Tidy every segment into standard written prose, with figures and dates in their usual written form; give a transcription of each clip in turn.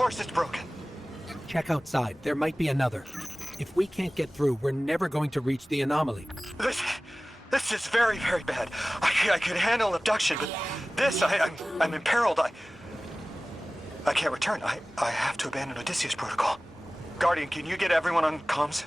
course it's broken. Check outside. There might be another. If we can't get through, we're never going to reach the anomaly. This is very, very bad. I could handle abduction, but this, I'm imperiled. I can't return. I have to abandon Odysseus protocol. Guardian, can you get everyone on comms?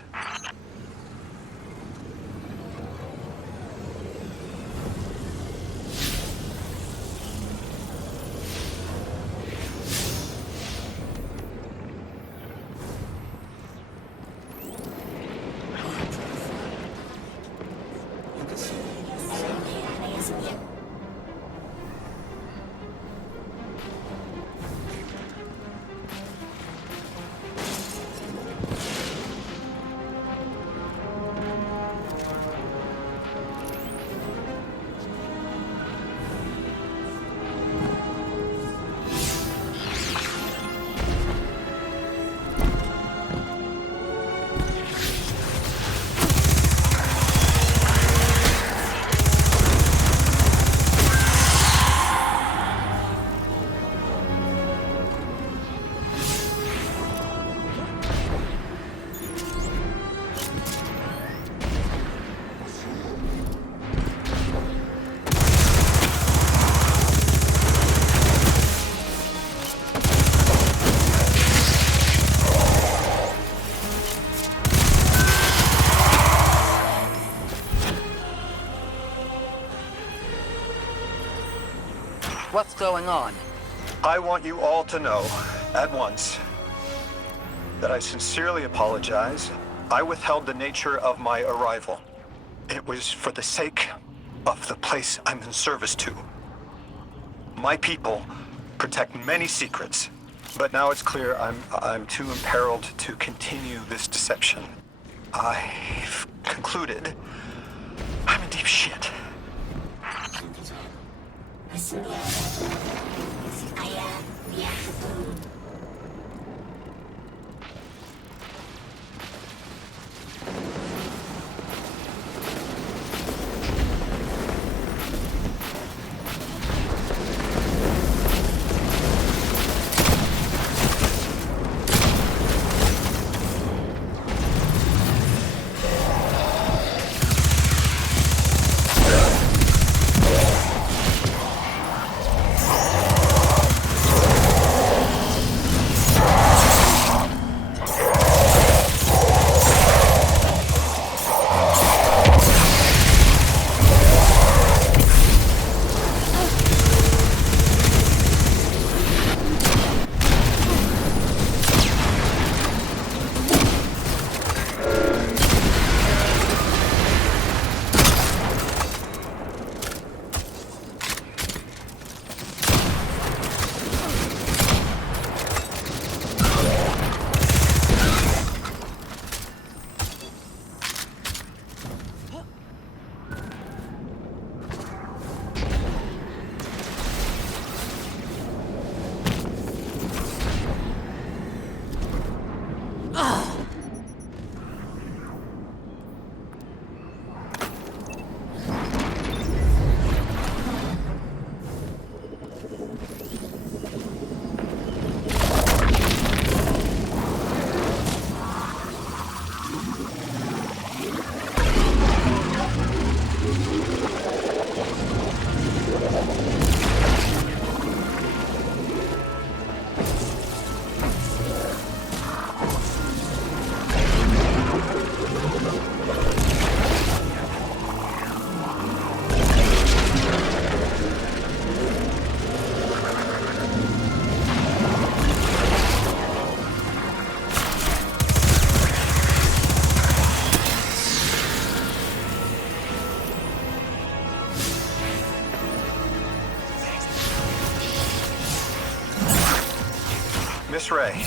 What's going on? I want you all to know, at once, that I sincerely apologize. I withheld the nature of my arrival. It was for the sake of the place I'm in service to. My people protect many secrets, but now it's clear I'm too imperiled to continue this deception. I've concluded I'm in deep shit. Miss Ray,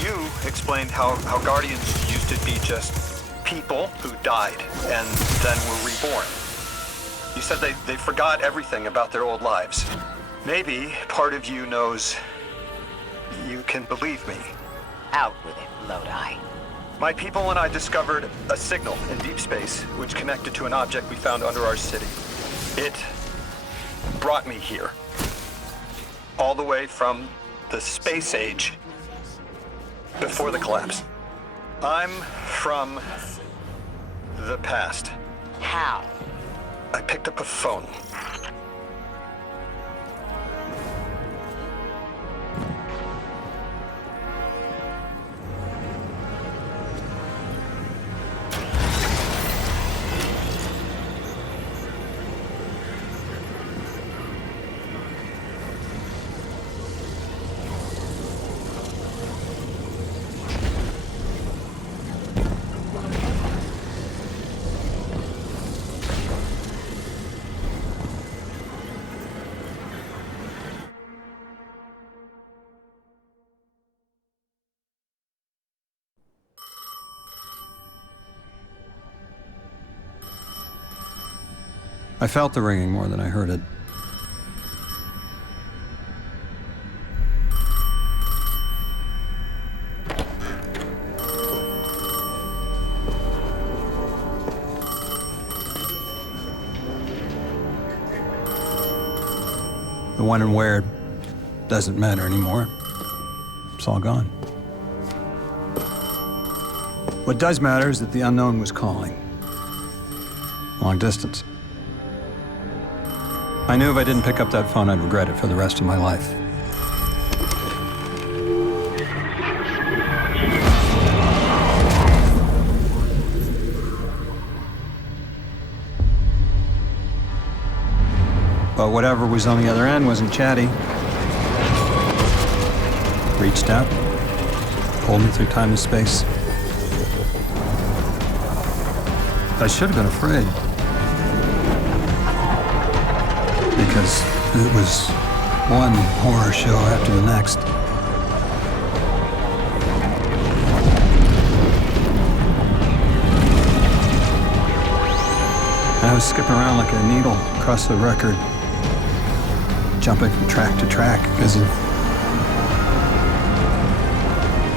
you explained how Guardians used to be just people who died and then were reborn. You said they forgot everything about their old lives. Maybe part of you knows you can believe me. Out with it, Lodi. My people and I discovered a signal in deep space which connected to an object we found under our city. It brought me here. All the way from the space age before the collapse. I'm from the past. How? I picked up a phone. I felt the ringing more than I heard it. The when and where doesn't matter anymore. It's all gone. What does matter is that the unknown was calling. Long distance. I knew if I didn't pick up that phone, I'd regret it for the rest of my life. But whatever was on the other end wasn't chatty. Reached out, pulled me through time and space. I should have been afraid. Because it was one horror show after the next. I was skipping around like a needle across the record, jumping from track to track as if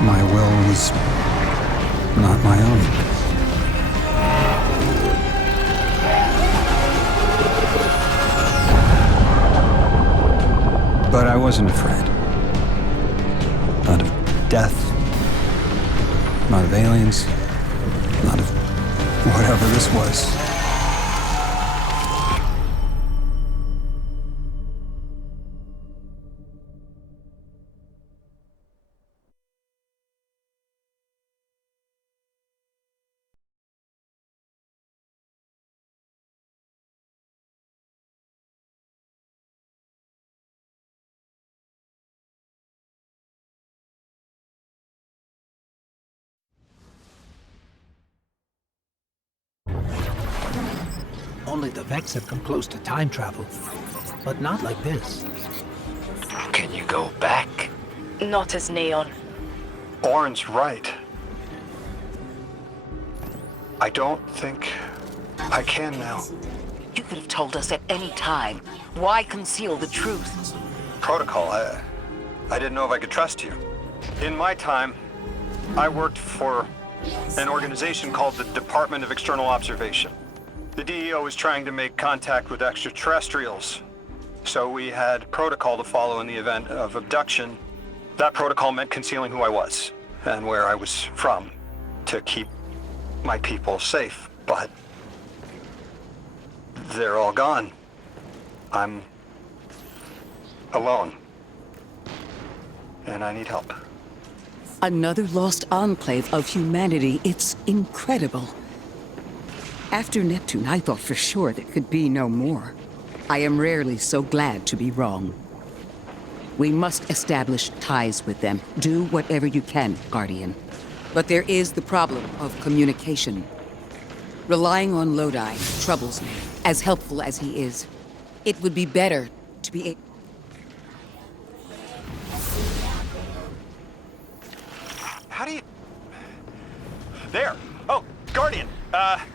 my will was not my own. But I wasn't afraid. Not of death, not of aliens, not of whatever this was. Only the Vex have come close to time travel, but not like this. Can you go back? Not as Neon. Orin's right. I don't think I can now. You could have told us at any time. Why conceal the truth? Protocol, I didn't know if I could trust you. In my time, I worked for an organization called the Department of External Observation. The DEO was trying to make contact with extraterrestrials, so we had protocol to follow in the event of abduction. That protocol meant concealing who I was and where I was from to keep my people safe, but they're all gone. I'm alone, and I need help. Another lost enclave of humanity. It's incredible. After Neptune, I thought for sure there could be no more. I am rarely so glad to be wrong. We must establish ties with them. Do whatever you can, Guardian. But there is the problem of communication. Relying on Lodi troubles me, as helpful as he is. It would be better to be How do you... There! Oh, Guardian!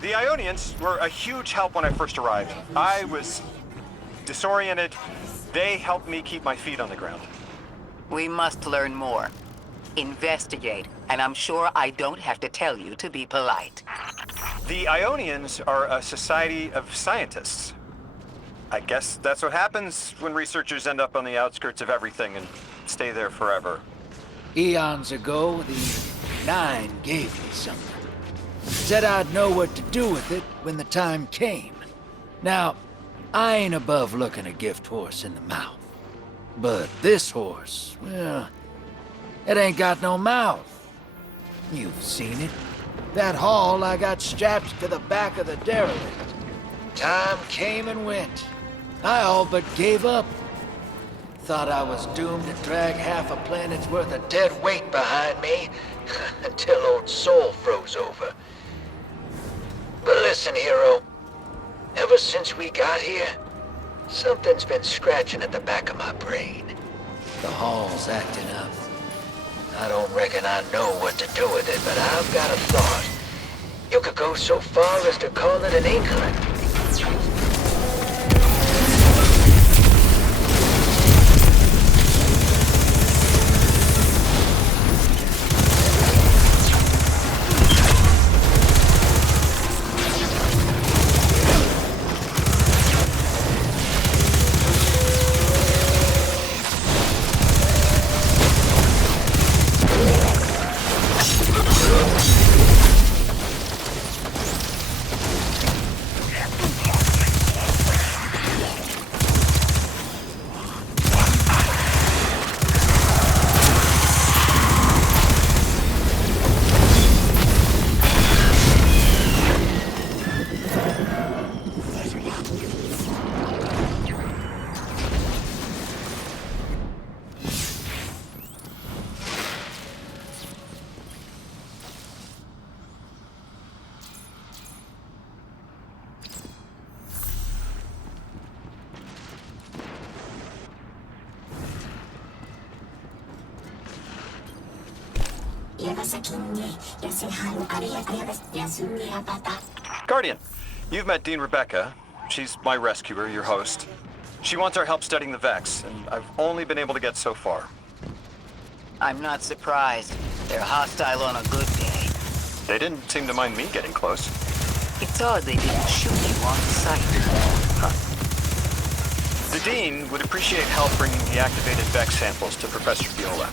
The Ionians were a huge help when I first arrived. I was disoriented. They helped me keep my feet on the ground. We must learn more. Investigate, and I'm sure I don't have to tell you to be polite. The Ionians are a society of scientists. I guess that's what happens when researchers end up on the outskirts of everything and stay there forever. Eons ago, the Nine gave me something. Said I'd know what to do with it when the time came. Now, I ain't above looking a gift horse in the mouth. But this horse, well, it ain't got no mouth. You've seen it. That haul I got strapped to the back of the derelict. Time came and went. I all but gave up. Thought I was doomed to drag half a planet's worth of dead weight behind me until old Soul froze over. But listen, hero. Ever since we got here, something's been scratching at the back of my brain. The hall's acting up. I don't reckon I know what to do with it, but I've got a thought. You could go so far as to call it an inkling. Guardian, you've met Dean Rebecca. She's my rescuer, your host. She wants our help studying the Vex, and I've only been able to get so far. I'm not surprised. They're hostile on a good day. They didn't seem to mind me getting close. It's odd they didn't shoot you on sight. The Dean would appreciate help bringing the activated Vex samples to Professor Viola.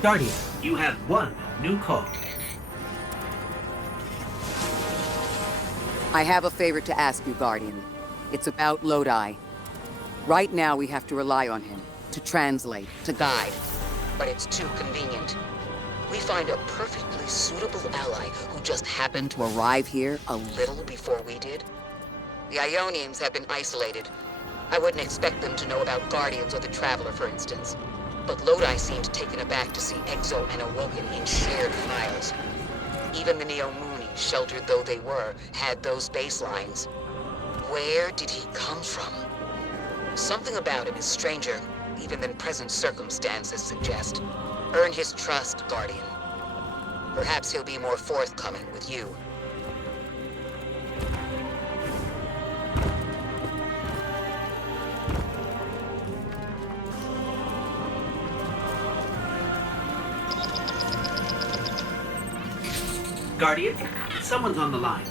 Guardian, you have one new call. I have a favor to ask you, Guardian. It's about Lodi. Right now, we have to rely on him to translate, to guide. But it's too convenient. We find a perfectly suitable ally who just happened to arrive here a little before we did. The Ionians have been isolated. I wouldn't expect them to know about Guardians or the Traveler, for instance. But Lodi seemed taken aback to see Exo and Awoken in shared files. Even the Neo-Moonies, sheltered though they were, had those baselines. Where did he come from? Something about him is stranger, even than present circumstances suggest. Earn his trust, Guardian. Perhaps he'll be more forthcoming with you. Guardian, someone's on the line.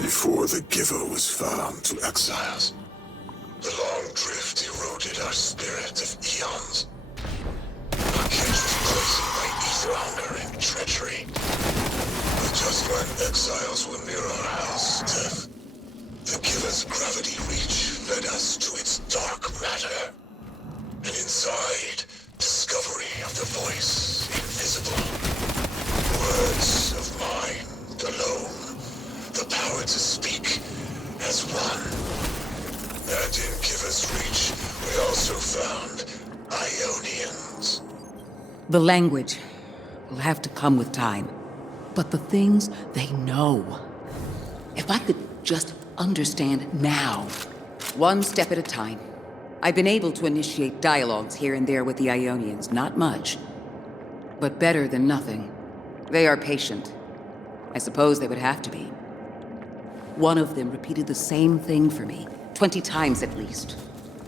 Before the Giver was found to exiles, the long drift eroded our spirit of eons. Our cage was poisoned by ether hunger and treachery. But just when exiles were near our house, death, the Giver's gravity reach led us to its dark matter. And inside, discovery of the voice invisible. Words of mind alone. The power to speak as one. And in Giver's reach, we also found Ionians. The language will have to come with time. But the things they know. If I could just understand now. One step at a time. I've been able to initiate dialogues here and there with the Ionians. Not much. But better than nothing. They are patient. I suppose they would have to be. One of them repeated the same thing for me, 20 times at least.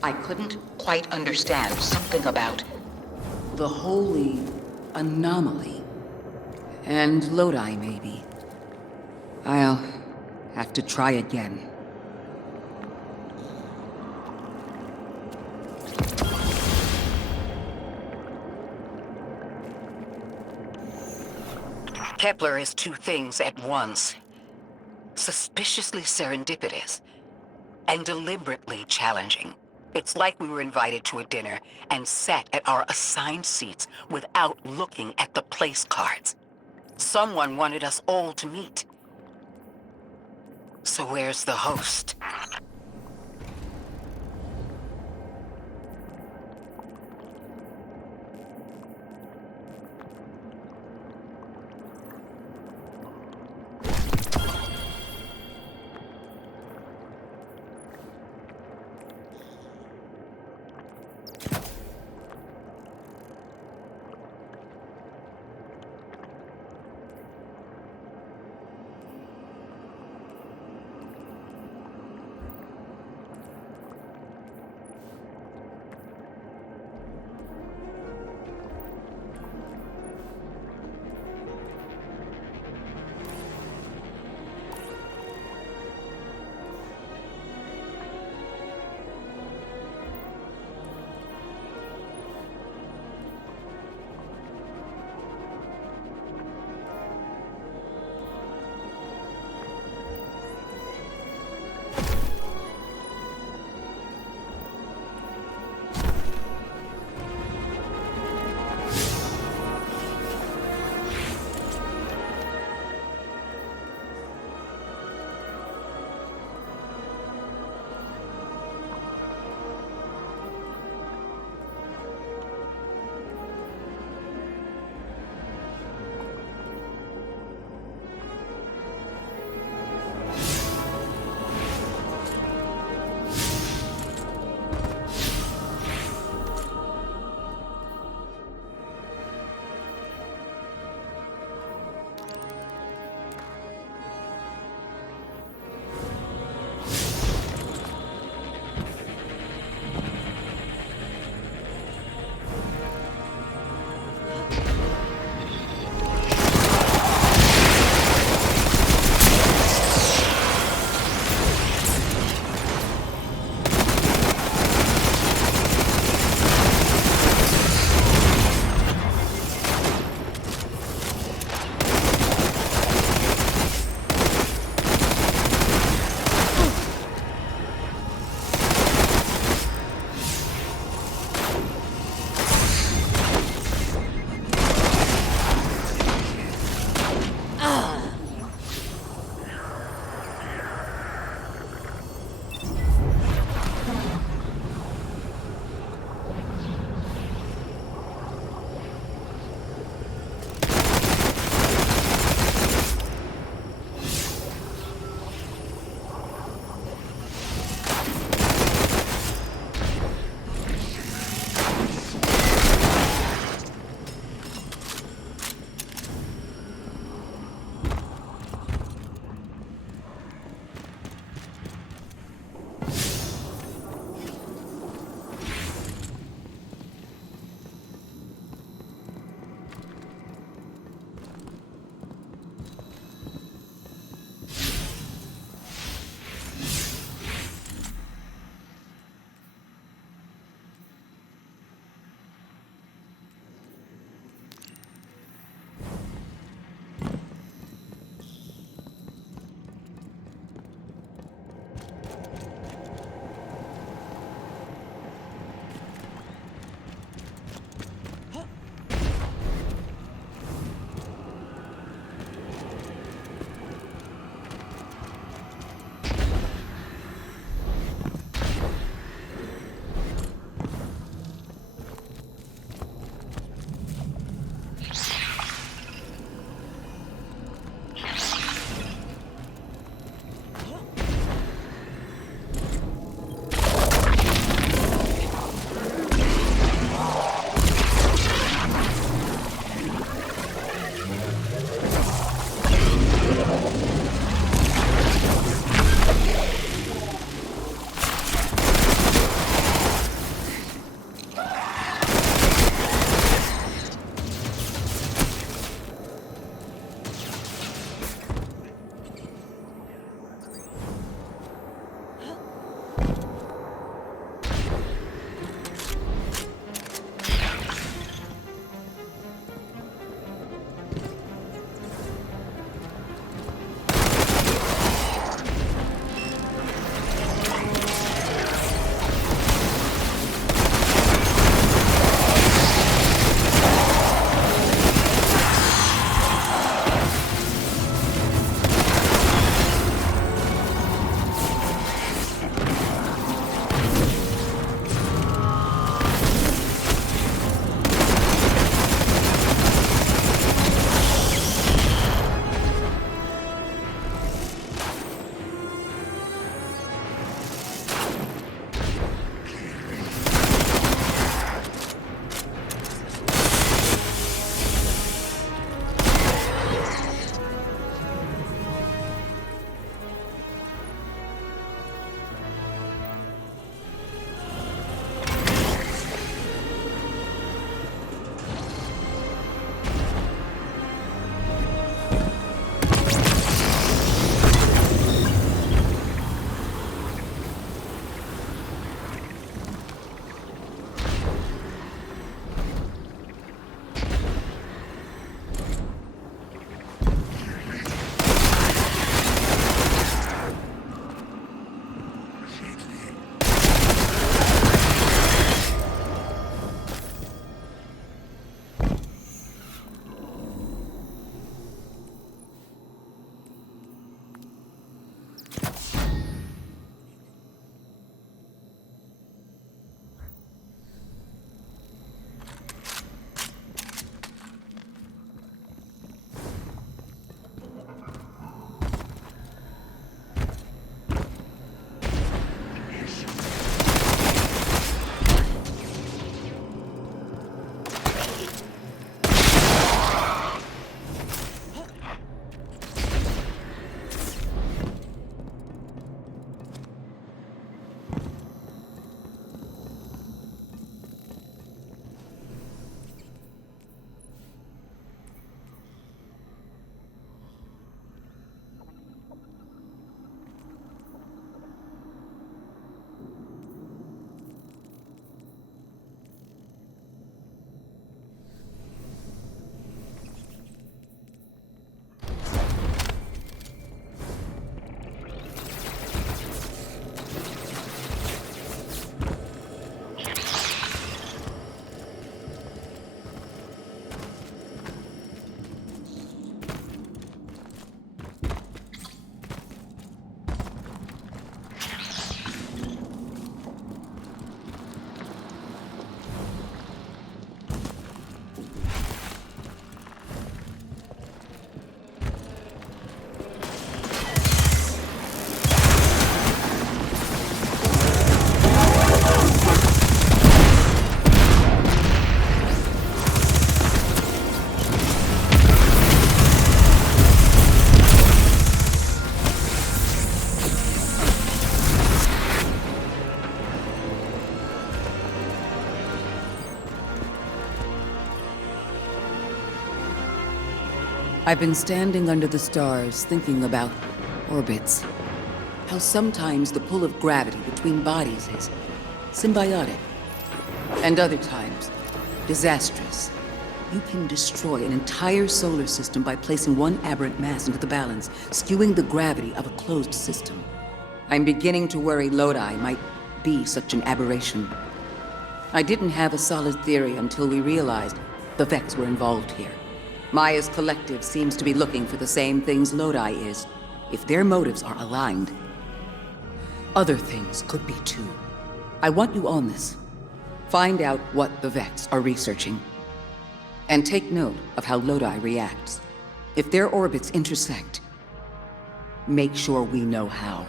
I couldn't quite understand something about the holy anomaly. And Lodi, maybe. I'll have to try again. Kepler is two things at once. Suspiciously serendipitous and deliberately challenging. It's like we were invited to a dinner and sat at our assigned seats without looking at the place cards. Someone wanted us all to meet. So where's the host? I've been standing under the stars thinking about orbits. How sometimes the pull of gravity between bodies is symbiotic, and other times disastrous. You can destroy an entire solar system by placing one aberrant mass into the balance, skewing the gravity of a closed system. I'm beginning to worry Lodi might be such an aberration. I didn't have a solid theory until we realized the Vex were involved here. Maya's collective seems to be looking for the same things Lodi is. If their motives are aligned, other things could be too. I want you on this. Find out what the Vex are researching. And take note of how Lodi reacts. If their orbits intersect, make sure we know how.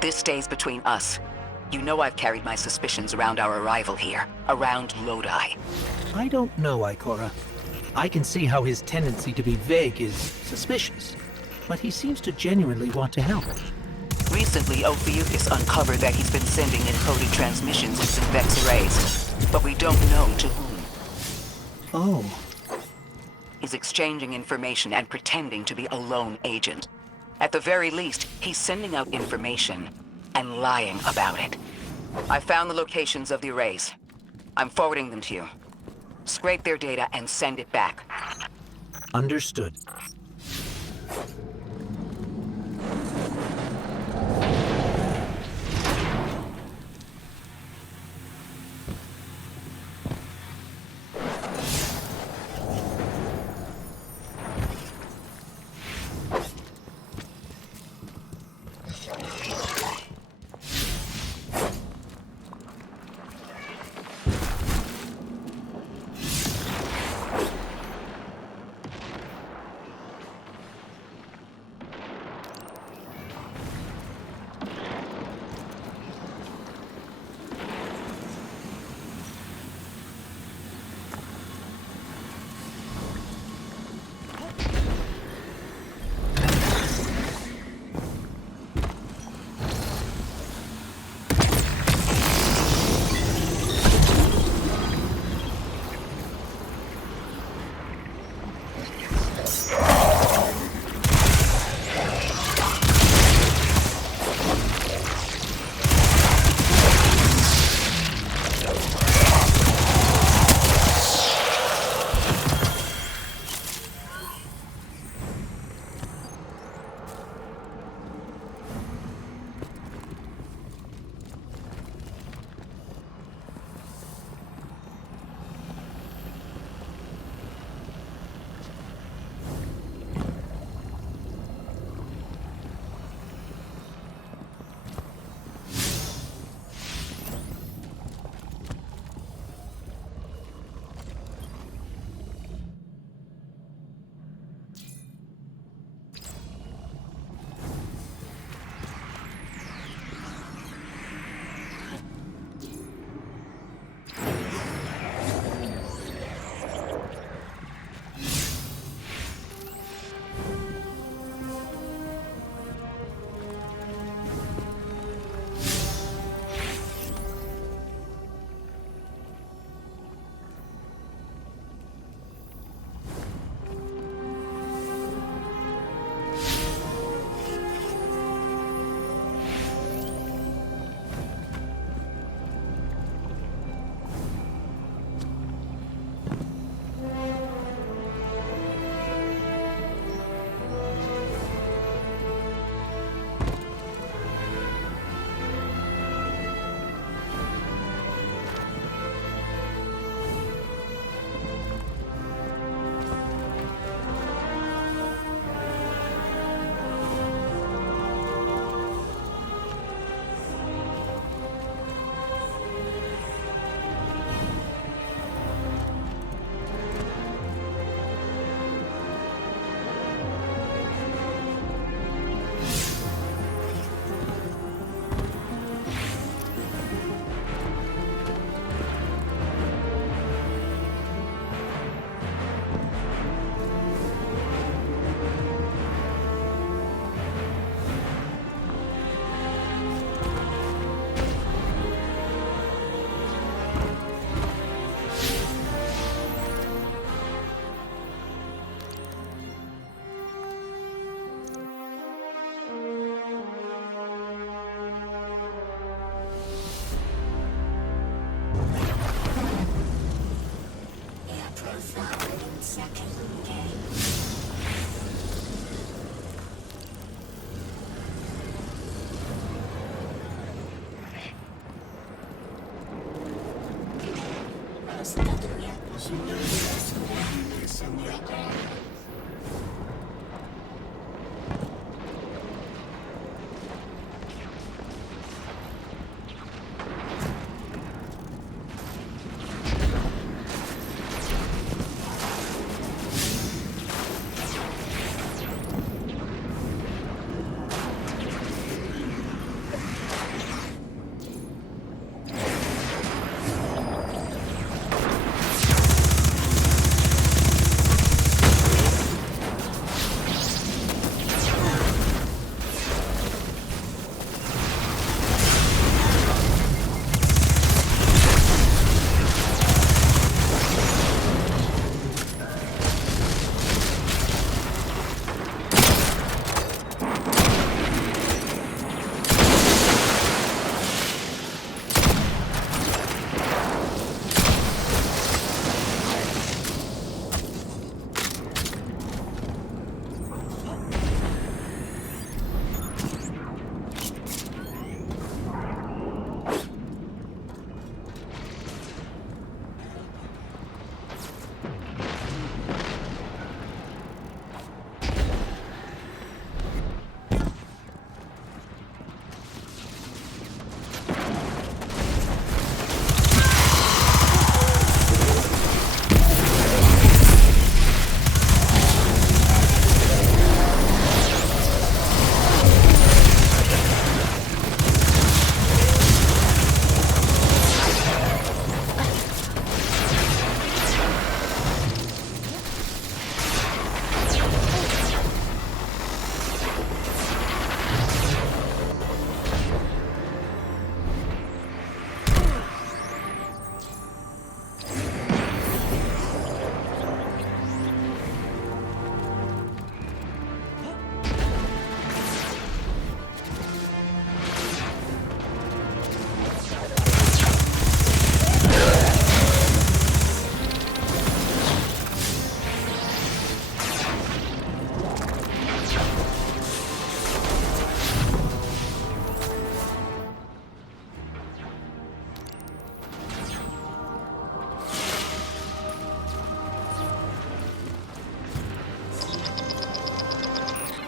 This stays between us. You know I've carried my suspicions around our arrival here, around Lodi. I don't know, Ikora. I can see how his tendency to be vague is suspicious, but he seems to genuinely want to help. Recently, Ophiuchus uncovered that he's been sending encoded transmissions using Vex arrays, but we don't know to whom. Oh. He's exchanging information and pretending to be a lone agent. At the very least, he's sending out information and lying about it. I found the locations of the arrays. I'm forwarding them to you. Scrape their data and send it back. Understood.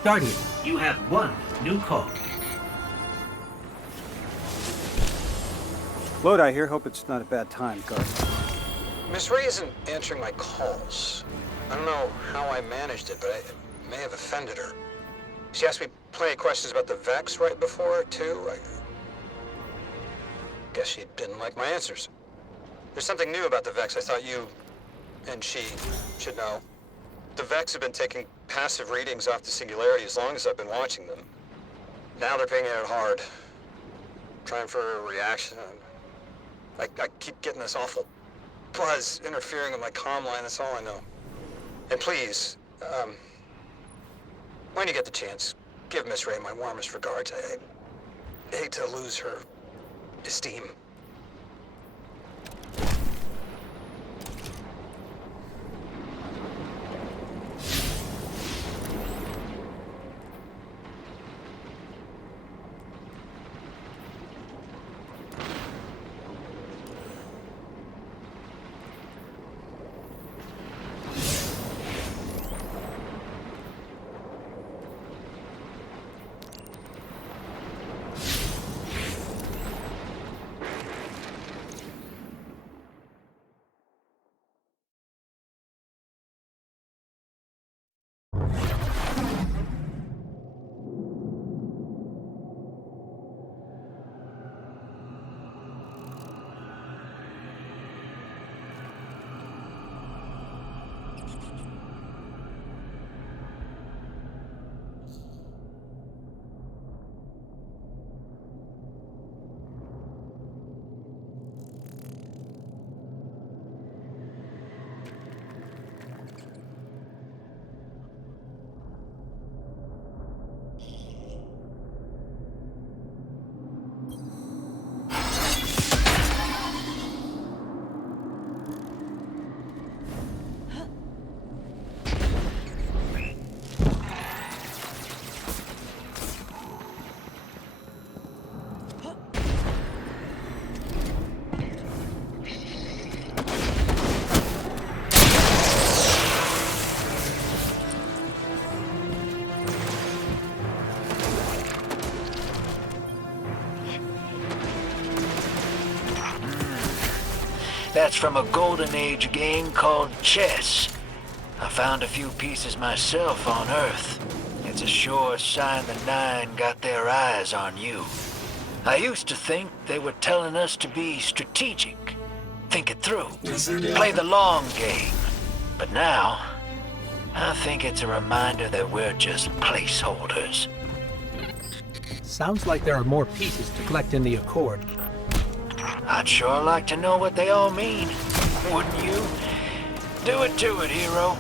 Guardian, you have one new call. Lodi here. Hope it's not a bad time, Guard. Miss Ray isn't answering my calls. I don't know how I managed it, but I may have offended her. She asked me plenty of questions about the Vex right before, too. I guess she didn't like my answers. There's something new about the Vex I thought you and she should know. The Vex have been taking passive readings off the Singularity as long as I've been watching them. Now they're pinging it hard. Trying for a reaction. I keep getting this awful buzz interfering with my comm line, that's all I know. And please, when you get the chance, give Miss Ray my warmest regards. I hate to lose her esteem. That's from a golden age game called chess. I found a few pieces myself on Earth. It's a sure sign the Nine got their eyes on you. I used to think they were telling us to be strategic, think it through, play the long game. But now, I think it's a reminder that we're just placeholders. Sounds like there are more pieces to collect in the Accord. I'd sure like to know what they all mean, wouldn't you? Do it to it, hero.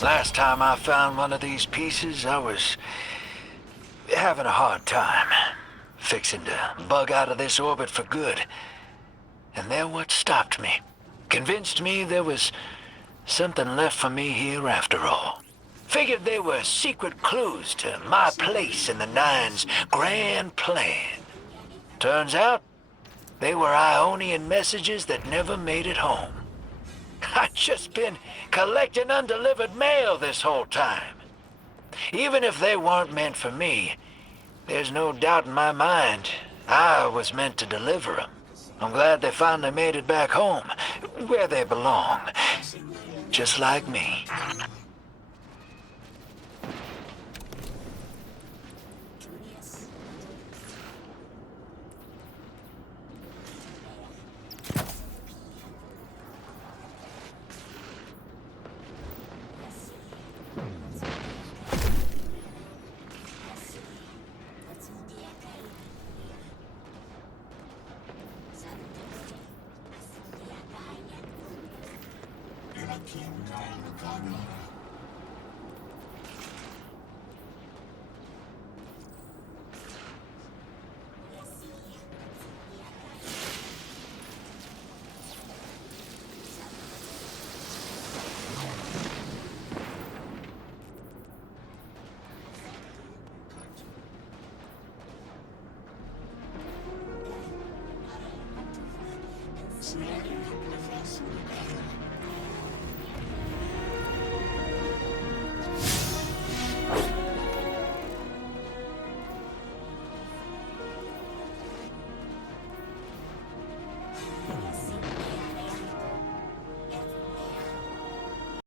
Last time I found one of these pieces, I was having a hard time. Fixing to bug out of this orbit for good. And they're what stopped me. Convinced me there was something left for me here after all. Figured they were secret clues to my place in the Nine's grand plan. Turns out, they were Ionian messages that never made it home. I've just been collecting undelivered mail this whole time. Even if they weren't meant for me, there's no doubt in my mind I was meant to deliver them. I'm glad they finally made it back home, where they belong. Just like me.